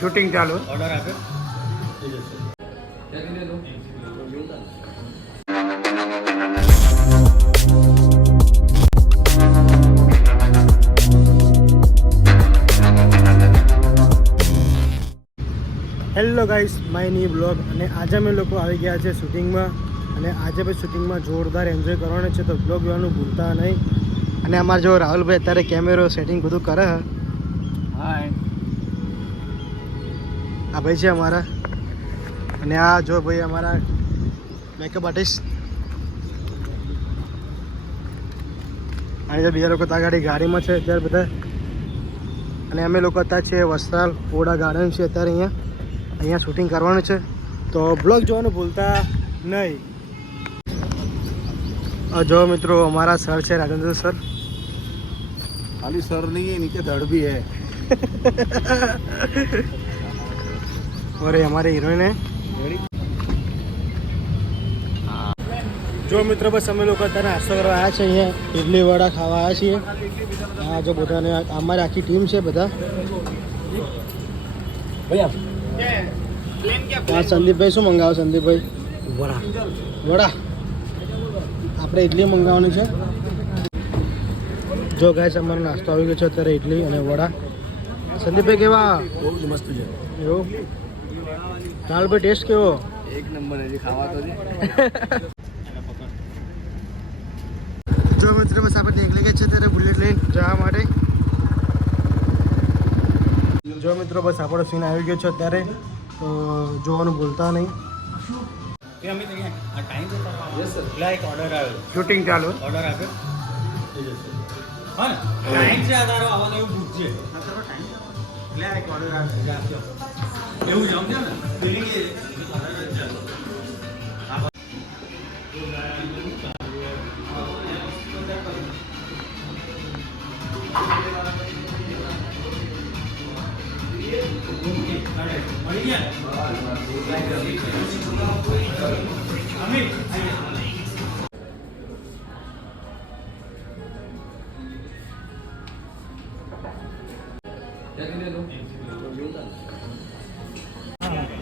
Shooting ચાલુ. Order આપ્યો. Hello guys, my new blog. અને આજે અમે લોકો આવી ગયા છે શૂટિંગમાં. અને આજે ભાઈ શૂટિંગમાં જોરદાર એન્જોય કરવાનો છે, તો બ્લોગ જોવાનું ભૂલતા નહીં. અને અમારા જો રાહુલભાઈ અત્યારે કેમેરો સેટિંગ બધું કરે. હાય. આ ભાઈ છે અમારા. અને આ જો ભાઈ અમારા મેકઅપ આર્ટિસ્ટ. અને જે બીજા લોકો ત્યાં ગાડીમાં છે અત્યારે બધા. અને અમે લોકો અત્યારે છે વસ્ત્રાલ ઓડા ગાર્ડન છે અત્યારે અહીંયા શૂટિંગ કરવાનું છે, તો બ્લોગ જોવાનું ભૂલતા નહીં. જો મિત્રો અમારા સર છે રાજેન્દ્ર સર. खाली सर नहीं है, नीचे धड़ भी है. और ये हमारे हीरोइन है. જો મિત્રો બસ અમે લોકો અત્યારે નાસ્તો કરવા આવ્યા છે, અહીંયા ઇડલી વડા ખાવા આવ્યા છીએ. હા જો બધાને અમારી આખી ટીમ છે બધા. હા સંદીપભાઈ શું મંગાવો? સંદીપભાઈ વડા. આપણે ઇડલી મંગાવવાની છે. જો ગાઈસ અમારો નાસ્તો આવી ગયો છે અત્યારે, ઇડલી અને વડા. સંદીપભાઈ કેવા? બહુ જ મસ્ત છે. એવું? ચાલભાઈ ટેસ્ટ કેવો? એક નંબર હજી ખાવા તો છે. જો મિત્રો બસ આપણે નીકળી ગયા છે ત્યારે બુલેટ લઈને જવા માટે. જો મિત્રો બસ આપણો સીન આવી ગયો છે અત્યારે, તો જોવાનું ભૂલતા નહીં. ઓર્ડર આવ્યો. શૂટિંગ ચાલુ. ઓર્ડર આપ્યો. હા ને ટાઈમ છે આધારો આવવાનો એવું પૂછજે. એવું સમજો ને ફિલિંગ એ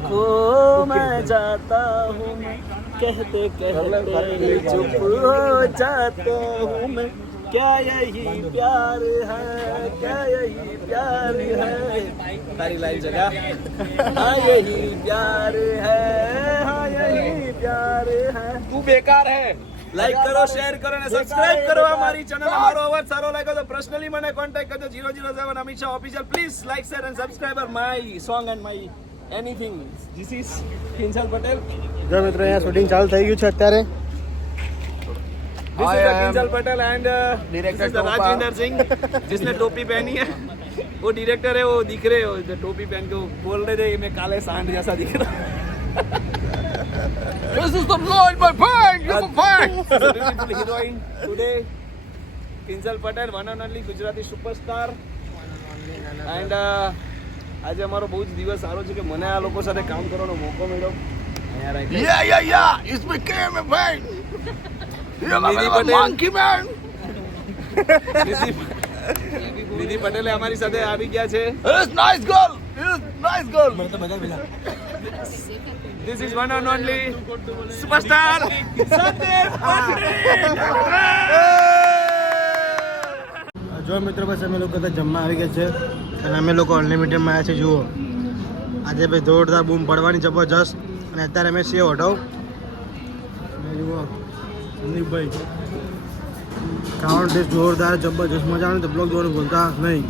खो मैं जाता हूँ मैं कहते कहते चुप हो जाता हूँ मैं. क्या यही प्यार है, क्या यही प्यार है. तारी लाइन जगह. हाँ यही प्यार है, हाँ यही प्यार है. तू बेकार है. લાઈક કરો, શેર કરો અને સબસ્ક્રાઇબ કરો અમારી ચેનલ. અમારો અવાજ સારો લાગ્યો તો પર્સનલી મને કોન્ટેક્ટ કરજો 007 Amit Shah official. Please like, share and subscribe my song and my anything. This is Kinjal Patel. જો મિત્રો અહીંયા શૂટિંગ ચાલુ થઈ ગયું છે અત્યારે. This is the Kinjal Patel and director Rajvinder Singh, जिसने टोपी पहनी है. वो डायरेक्टर है, वो दिख रहे हो टोपी पहन के बोल रहे थे मैं काले सांड जैसा दिख रहा. This is the Lord my bang, you the bang. Beautiful heroine today, Kinjal Patel, one and only Gujarati superstar. And આજે અમારો બહુ જ દિવસ સારો છે કે મને આ લોકો સાથે કામ કરવાનો મોકો મળ્યો. It's my game, man. નિધિ પટેલ નિધિ પટેલે અમારી સાથે આવી ગયા છે. Nice girl. Nice girl. This is one and only superstar Sandeep Patel. જો મિત્રો બસ અમે લોકો તો જમવા આવી ગયા છે, અને અમે લોકો અનલિમિટેડમાં આવ્યા છે. જુઓ આજે ભાઈ જોરદાર બૂમ પડવાની જબરજસ્ત. અને અત્યારે અમે છીએ હોટલ. જુઓ સંદીપભાઈ ખાવાનું ટેસ્ટ જોરદાર જબરજસ્ત મજા આવે, તો બ્લોગ જોવાનું ભૂલતા નહીં.